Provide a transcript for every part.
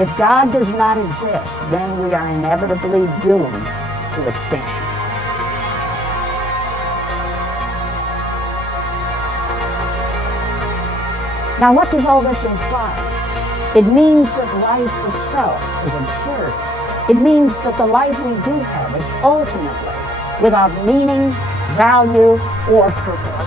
If God does not exist, then we are inevitably doomed to extinction. Now, what does all this imply? It means that life itself is absurd. It means that the life we do have is ultimately without meaning, value, or purpose.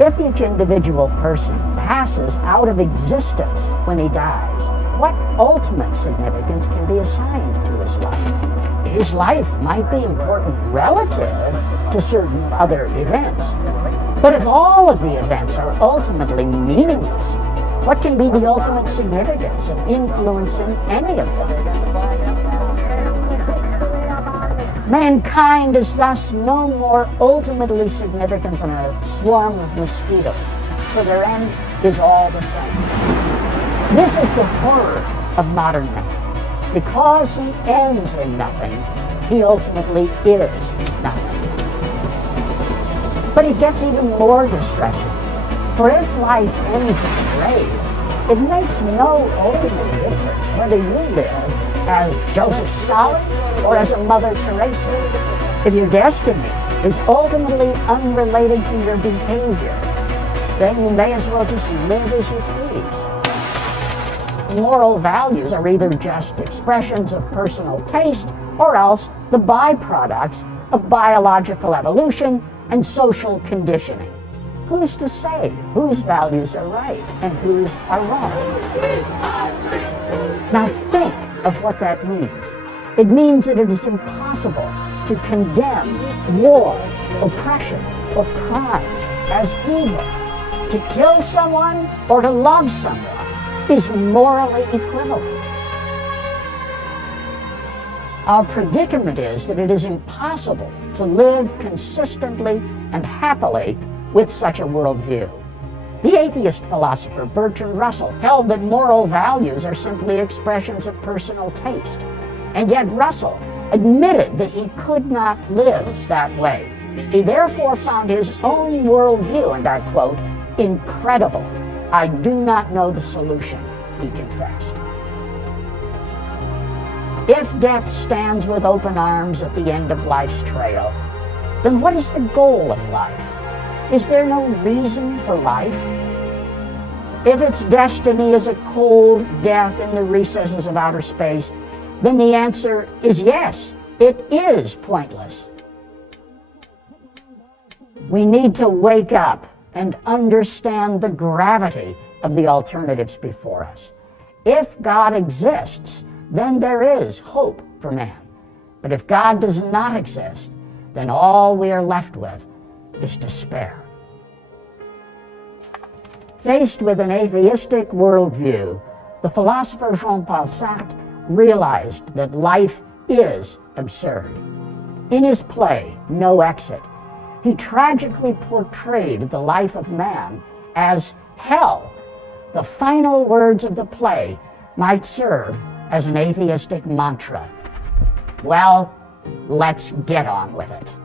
If each individual person passes out of existence when he dies, what ultimate significance can be assigned to his life? His life might be important relative to certain other events, but if all of the events are ultimately meaningless, what can be the ultimate significance of influencing any of them? Mankind is thus no more ultimately significant than a swarm of mosquitoes, for their end is all the same. This is the horror of modern man. Because he ends in nothing, he ultimately is nothing. But it gets even more distressing. For if life ends in the grave, it makes no ultimate difference whether you live as Joseph Stalin or as a Mother Teresa. If your destiny is ultimately unrelated to your behavior, then you may as well just live as you please. Moral values are either just expressions of personal taste or else the byproducts of biological evolution and social conditioning. Who's to say whose values are right and whose are wrong? Now think of what that means. It means that it is impossible to condemn war, oppression, or crime as evil. To kill someone or to love someone is morally equivalent. Our predicament is that it is impossible to live consistently and happily with such a worldview. The atheist philosopher Bertrand Russell held that moral values are simply expressions of personal taste, and yet Russell admitted that he could not live that way. He therefore found his own worldview, and I quote, "incredible. I do not know the solution," he confessed. If death stands with open arms at the end of life's trail, then what is the goal of life? Is there no reason for life? If its destiny is a cold death in the recesses of outer space, then the answer is yes, it is pointless. We need to wake up and understand the gravity of the alternatives before us. If God exists, then there is hope for man. But if God does not exist, then all we are left with is despair. Faced with an atheistic worldview, the philosopher Jean-Paul Sartre realized that life is absurd. In his play, No Exit, he tragically portrayed the life of man as hell. The final words of the play might serve as an atheistic mantra. Well, let's get on with it.